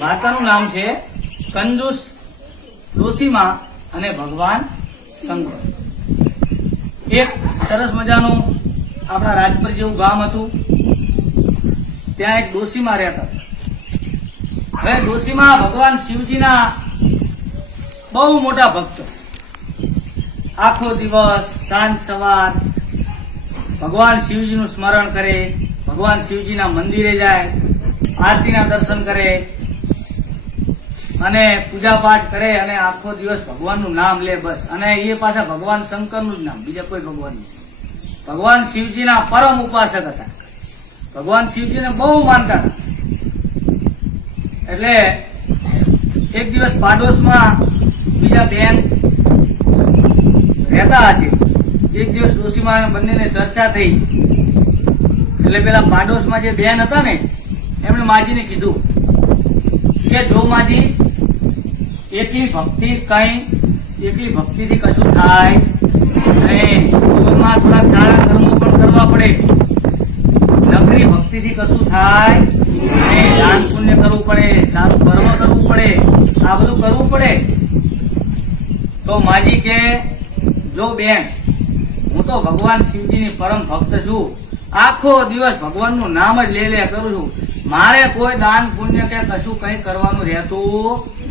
વાર્તાનું નામ છે કંજુસ ડોસીમા અને ભગવાન શંકર. એક સરસ મજાનું આપણા રાજપર જેવું ગામ હતું. ત્યાં એક ડોસીમા રહેતા હવે ડોસીમા ભગવાન શિવજીના બહુ મોટા ભક્ત. આખો દિવસ સાંજ સવાર ભગવાન શિવજીનું સ્મરણ કરે, ભગવાન શિવજીના મંદિરે જાય, આરતીના દર્શન કરે અને પૂજા પાઠ કરે અને આખો દિવસ ભગવાનનું નામ લે બસ. અને એ પાછા ભગવાન શંકરનું જ નામ, બીજા કોઈ ભગવાન ભગવાન શિવજીના પરમ ઉપાસક હતા. ભગવાન શિવજીને બહુ માનતા હતા. એટલે એક દિવસ પાડોશમાં બીજા બેન રહેતા હશે. એક દિવસ ડોશીમાં બંનેને ચર્ચા થઈ. એટલે પેલા પાડોશમાં જે બેન હતા ને, એમણે માજીને કીધું કે જો માજી એકલી ભક્તિ કઈ, એકલી ભક્તિથી કશું થાય નહીં. જીવનમાં થોડા સારા કર્મો પણ કરવા પડે. નકરી ભક્તિથી કશું થાય નહીં. દાન પુણ્ય કરવું પડે, સારું કર્મ કરવું પડે, આ બધું કરવું પડે. તો માજી કે, જો બેન, હું તો ભગવાન શિવજીની પરમ ભક્ત છું. આખો દિવસ ભગવાનનું નામ જ લે લે કરું છું. મારે કોઈ દાન પુણ્ય કે કશું કંઈ કરવાનું રહેતું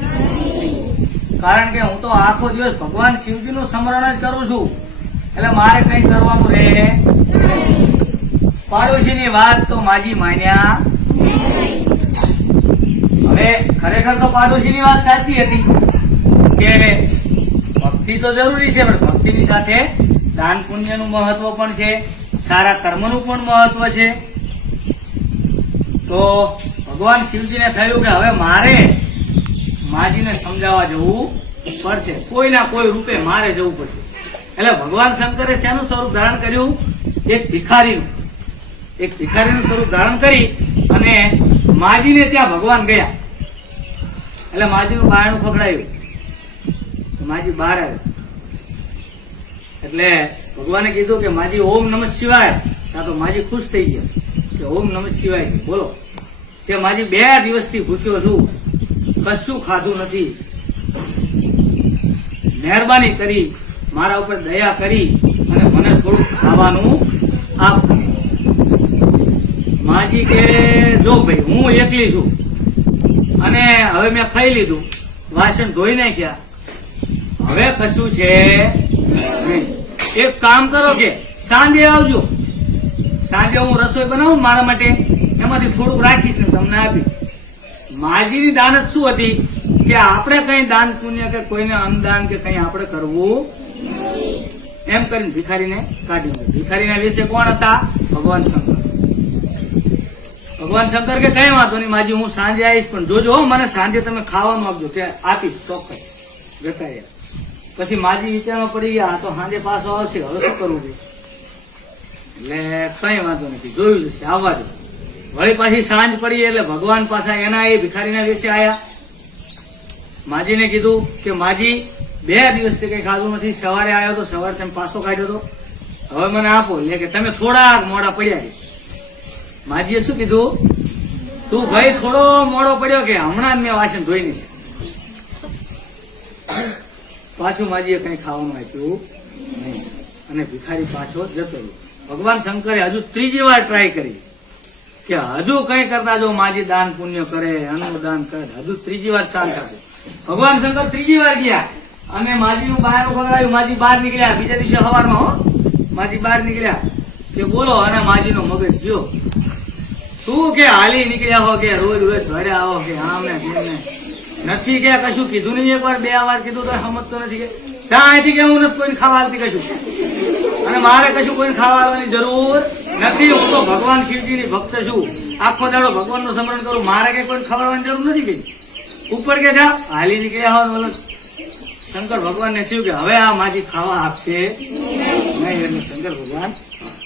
કારણ કે હું તો આખો દિવસ ભગવાન શિવજીનું સ્મરણ જ કરું છું. એટલે મારે કઈ કરવાનું રહે? પાડોશીની વાત તો માજી માન્યા. હવે ખરેખર તો પાડોશીની વાત સાચી હતી. કે ભક્તિ તો જરૂરી છે, પણ ભક્તિની સાથે દાન પુણ્યનું મહત્વ પણ છે, સારા કર્મનું પણ મહત્વ છે. તો ભગવાન શિવજીને થયું કે હવે મારે માજીને સમજાવવા જવું પડશે. કોઈના કોઈ રૂપે મારે જવું પડશે. એટલે ભગવાન શંકરે શેનું સ્વરૂપ ધારણ કર્યું? એક ભિખારીનું. એક ભિખારીનું સ્વરૂપ ધારણ કરી અને માજીને ત્યાં ભગવાન ગયા. એટલે માજીનું બાયણું ખખડાયું. માજી બહાર આવ્યો. એટલે ભગવાને કીધું કે માજી ઓમ નમઃ શિવાય. ત્યાં તો માજી ખુશ થઈ ગયા. કે ઓમ નમઃ શિવાય. બોલો. કે માજી બે દિવસથી ભૂખ્યો છું. કશું ખાધું નથી. મહેરબાની કરી મારા ઉપર દયા કરી અને મને થોડું ખાવાનું આપ. માજી કે જો ભાઈ, હું એકલી છું. અને હવે મેં ખાઈ લીધું. વાસણ ધોઈ નાખ્યા. હવે કશું છે એક કામ કરો કે સાંજે આવજો. સાંજે હું રસોઈ બનાવું મારા માટે. એમાંથી થોડુંક રાખીશ તમને આપી માજીની દાનત શું હતી? કે આપણે કઈ દાન પુણ્ય કે કોઈને અન્નદાન કે કઈ આપણે કરવું એમ કરીને ભિખારીને કાઢી. ભિખારીના વિશે કોણ હતા? ભગવાન શંકર. ભગવાન શંકર કે કઈ વાંધો નહીં, માજી, હું સાંજે આવીશ, પણ જોજો મને સાંજે તમે ખાવાનું આપજો કે આપીશ ચોક્કસ. જતા પછી માજી વિચારમાં પડી ગયા તો સાંજે પાછો આવશે, હવે શું કરવું એટલે કઈ વાંધો નથી. જોયું જશે. આવવા દો. વળી પાછી સાંજ પડી એટલે ભગવાન પાછા એના એ ભિખારીના વિશે આયા. માજીને કીધું કે માજી, બે દિવસથી કઈ ખાધું નથી, સવારે આવ્યો તો સવારે તમે પાછો કાઢ્યો હતો હવે મને આપો એટલે કે તમે થોડાક મોડા પડ્યા માજીએ શું કીધું? તું ભાઈ થોડો મોડો પડ્યો કે હમણાં જ મેં વાસણ ધોઈ નહીં પાછું માજીએ કઈ ખાવાનું આપ્યું નહીં. અને ભિખારી પાછો જતો ભગવાન શંકરે હજુ ત્રીજી વાર ટ્રાય કરી. કે હજુ કઈ કરતા જો માજી દાન પુણ્ય કરે, અન્નદાન કરે. હજુ ત્રીજી વાર ચાન્સ આપે ભગવાન શંકર ત્રીજી વાર ગયા. અને માજીનું બહાર ખોલાવ્યું માજી બહાર નીકળ્યા. બીજા દિવસે સવારમાં, હો. માજી બહાર નીકળ્યા કે બોલો, અને માજીનો મગજ ગયો. શું કે હાલી નીકળ્યા હો કે રોજ રોજ ઘરે આવો કે આમ ને ને નથી કે કશું કીધું નહીં એકવાર, બે વાર કીધું તો સમજતો નથી કે ત્યાં અહીંથી કે હું નથી કોઈને ખાવા આવતી કશું? અને મારે કશું કોઈને ખાવા આવવાની જરૂર નથી હું તો ભગવાન શિવજીની ભક્ત છું. આખો દાડો ભગવાનનું સ્મરણ કરું. મારે કઈ કોઈ ખવડવાની જરૂર નથી કઈ ઉપર કે જા હાલી નીકળ્યા હોય બોલો શંકર ભગવાનને થયું કે હવે આ માજી ખાવા આપશે. નહીં એટલે શંકર ભગવાન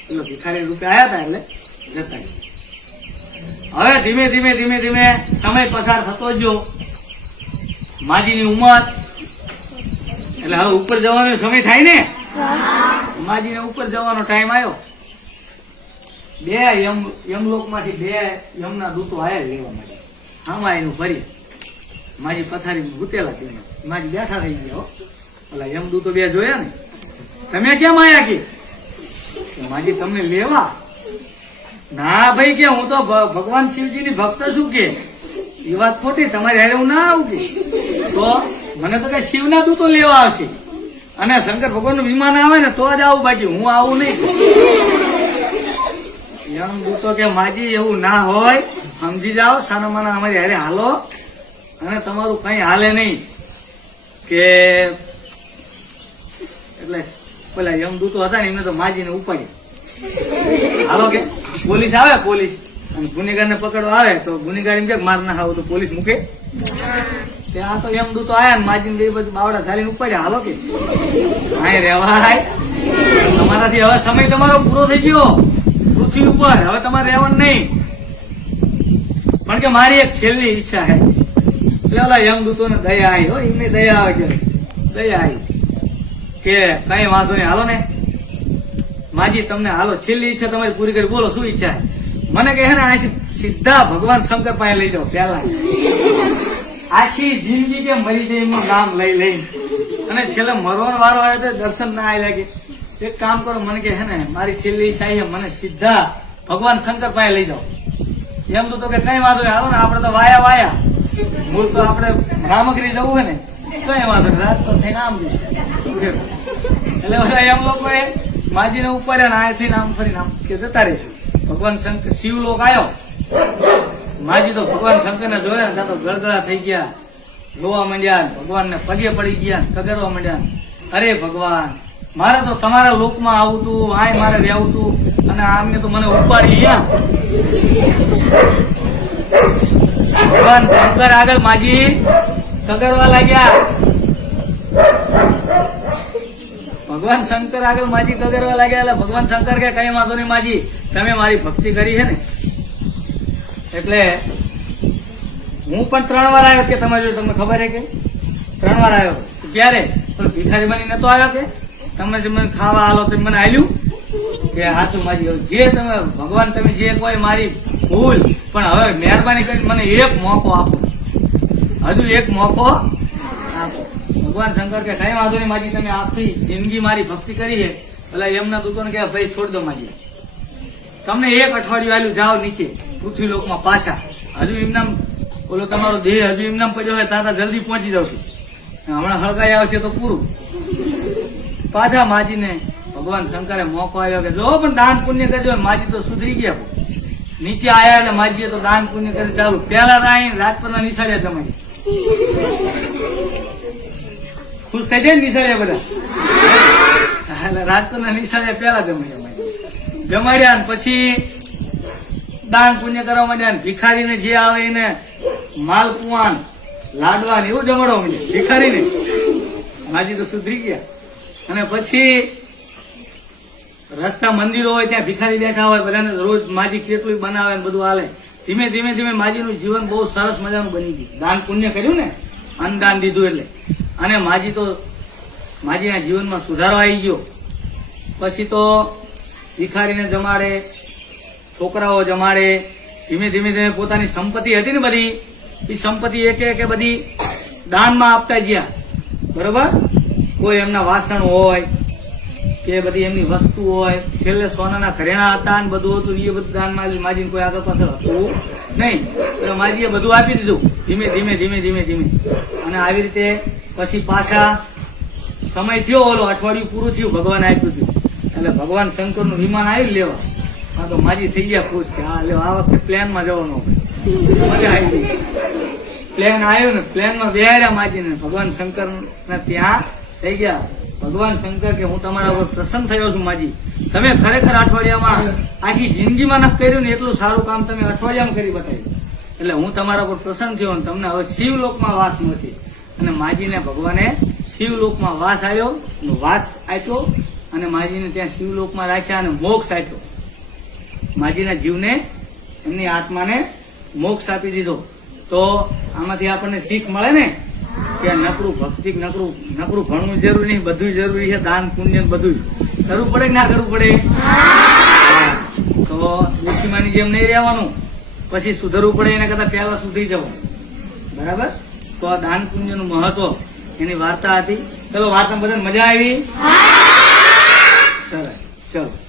પેલો ભિખારી રૂપે આવ્યા હતા એટલે જતા હવે ધીમે ધીમે ધીમે ધીમે સમય પસાર થતો જ જો માજીની ઉંમર. એટલે હવે ઉપર જવાનો સમય થાય ને? માજીને ઉપર જવાનો ટાઈમ આવ્યો. બે યમ યમલોકમાંથી બે યમના દૂતો આયા લેવા માટે. આમાં એનું ફરી મારી પથારી ભૂતેલા તેને મારી બેઠા રહી ગયા હો. ઓલા યમદૂતો તો બે જોયા ને. તમે કેમ આયા કે? માજી તમને લેવા. ના ભાઈ કે, હું તો ભગવાન શિવજીની ભક્ત છું કે. એ વાત ખોટી, તમારી હારે હું ના આવું કે? તો મને તો કે શિવના દૂતો લેવા આવશે. અને શંકર ભગવાનનું વિમાન આવે ને, તો જ આવું બાકી. હું આવું નહીં. એમ દૂતો કે માજી, એવું ના હોય. સમજી જાઓ, સાના માના અમારી હારે હાલો. અને તમારું કઈ હાલે નહીં. કે એટલે પેલા યમ દૂતો હતા ને, એમને તો માજીને ઉપાડી. હાલો કે, પોલીસ આવે, પોલીસ. અને ગુનેગાર ને પકડવા આવે, તો ગુનેગાર એમ કે, માર ના ખાવ તો પોલીસ મૂકે. તે આ તો એમ દૂતો આયા ને, માજીને બે બધું બાવડા ઝાલીને ઉપાડ્યા. હાલો કે. હા રેવાય તમારાથી હવે સમય તમારો પૂરો થઈ ગયો. પૃથ્વી ઉપર. હવે તમારે રહેવાનું નહીં. પણ કે મારી એક છેલ્લી ઈચ્છા છે. એટલે ઓલા યમદૂતો ને દયા આવી હો, એમને દયા આવે છે દયા આવી કે કઈ વાંધો નહીં, હાલો ને. માજી, તમને હાલો, છેલ્લી ઈચ્છા તમારી પૂરી કરી. બોલો, શું ઈચ્છા મને કહે ને અહીંથી સીધા ભગવાન શંકર પાસે લઈ જાઓ પહેલા આખી જિંદગી કે મરી જાય એમનું નામ લઈ લઈ અને છેલ્લે મરવાનો વારો આવ્યો તો દર્શન ના આવી લાગે એક કામ કરો, મને કે હે ને, મારી છેલ્લી ઈચ્છા મને સીધા ભગવાન શંકર પાસે લઈ જાઓ. એમ તો કે કઈ વાંધો આવો ને આપડે તો વાયા વાયા. મૂળ તો આપણે રામગરી જવું હોય ને, કઈ વાંધો રાત તો થઈને આમ એટલે એમ એમ એ માજીને ઉપાડ્યા ને, આયાથી નામ ફરીને આમ કે જતા રહીશું. ભગવાન શંકર, શિવલોક આવ્યો માજી તો ભગવાન શંકરને જોયા ને તો ગળગળા થઈ ગયા. જોવા માંડ્યા ભગવાન ને પગે પડી ગયા ને, કગરવા માંડ્યા અરે ભગવાન મારે તો તમારા લોકમાં આવું તું આય મારે રહેવું તું અને આમને તો મને ઉપાડી ભગવાન શંકર આગળ માજી કગરવા લાગ્યા. ભગવાન શંકર આગળ માજી કગરવા લાગ્યા, એટલે ભગવાન શંકર કે, કઈ વાંધો નહીં માજી, તમે મારી ભક્તિ કરી છે ને. એટલે હું પણ ત્રણ વાર આવ્યો કે, તમારી તમને ખબર છે કે? ત્રણ વાર આવ્યો. ક્યારે? પણ ભિખારી બની નતો આવ્યો કે? તમે મને ખાવા હાલો તમે મને આલ્યું? કે હાથું મારી જે તમે, ભગવાન તમે જે કોઈ મારી ભૂલ, પણ હવે મહેરબાની કરી મને એક મોકો આપો. હજુ એક મોકો આપો. ભગવાન શંકર કે કઈ વાંધો નહીં, માજી તમે આપી જિંદગી મારી ભક્તિ કરી છે. એટલે એમના દૂતોને કે ભાઈ, છોડ દો માજી. તમને એક અઠવાડિયું આલ્યું, જાઓ નીચે, પૃથ્વી લોકમાં પાછા. હજુ એમના ઓલો તમારો દેહ હજુ એમના પડ્યો હોય, તાતા જલ્દી પહોંચી જાવ છું. હમણાં હળગાઈ આવશે તો પૂરું. પાછા માજીને ભગવાન શંકરે મોકો આવ્યો કે જો પણ દાન પુણ્ય કરજો માજી તો સુધરી ગયા નીચે આયા એટલે માજીએ તો દાન પુણ્ય કરી ચાલુ. પેલા તો અહીં રાજપરના નિશાળ્યા તમે. ખુશ થઈ જાય નિશાળ્યા બધા? રાજપરના નિશાળ્યા પેલા જમાડ્યા ને પછી દાન પુણ્ય કરવા માંડ્યા ને ભિખારીને જે આવે એને માલપુવાન લાડવા ને એવું જમાડવા માંડ્યા. ભિખારીને. માજી તો સુધરી ગયા. અને પછી રસ્તા મંદિરો હોય ત્યાં ભિખારી બેઠા હોય, બધાને રોજ માજી કેટલું બનાવે બધું હાલે. ધીમે ધીમે ધીમે માજીનું જીવન બહુ સરસ મજાનું બની ગયું. દાન પુણ્ય કર્યું ને? અન્નદાન દીધું એટલે. અને માજી તો, માજીના જીવનમાં સુધારો આવી ગયો. પછી તો ભિખારીને જમાડે, છોકરાઓ જમાડે, ધીમે ધીમે ધીમે પોતાની સંપત્તિ હતી ને બધી. એ સંપત્તિ એક એક બધી દાનમાં આપતા ગયા. બરોબર? કોઈ એમના વાસણ હોય કે બધી એમની વસ્તુ હોય, છેલ્લે સોનાના ઘરેણા હતા ને બધું હતું એ બધું દાનમાં માજીને કોઈ આગળ પાછળ હતું નહીં. એટલે માજીએ બધું આપી દીધું. ધીમે ધીમે ધીમે ધીમે ધીમે. અને આવી રીતે પછી પાછા સમય થયો ઓલો અઠવાડિયું પૂરું થયું, ભગવાન આપ્યું હતું. એટલે ભગવાન શંકરનું વિમાન આવી લેવા. હા, તો માજી થઈ ગયા ખુશ કે હા લેવા આ વખતે પ્લેનમાં જવાનું મજા આવી ગઈ. પ્લેન આવ્યો ને, પ્લેનમાં બેહાર્યા માજીને. ભગવાન શંકર ત્યાં થઈ ગયા. ભગવાન શંકર કે હું તમારા ઉપર પ્રસન્ન થયો છું માજી. તમે ખરેખર અઠવાડિયામાં આખી જિંદગીમાં ન કર્યું ને એટલું સારું કામ તમે અઠવાડિયામાં કરી બતાવ્યું. એટલે હું તમારા ઉપર પ્રસન્ન થયો અને તમને હવે શિવલોકમાં વાસ મળશે. અને માજીને ભગવાને શિવલોકમાં વાસ આવ્યો વાસ આપ્યો અને માજીને ત્યાં શિવલોકમાં રાખ્યા અને મોક્ષ આપ્યો. માજીના જીવને એમની આત્માને મોક્ષ આપી દીધો. તો આમાંથી આપણને શીખ મળે ને કે નકરું ભક્તિ નકરું નકરું ભણવું જરૂરી નહીં બધું જરૂરી છે દાન પુણ્ય બધું. કરવું પડે કે ના કરવું પડે? તો દેશીમાની જેમ નહીં રહેવાનું. પછી સુધરવું પડે એના કરતા પહેલા સુધરી જવું. બરાબર? તો આ દાન પુણ્યનું મહત્વ. એની વાર્તા હતી. ચલો વાર્તા બધાને મજા આવી? સરસ. ચલો.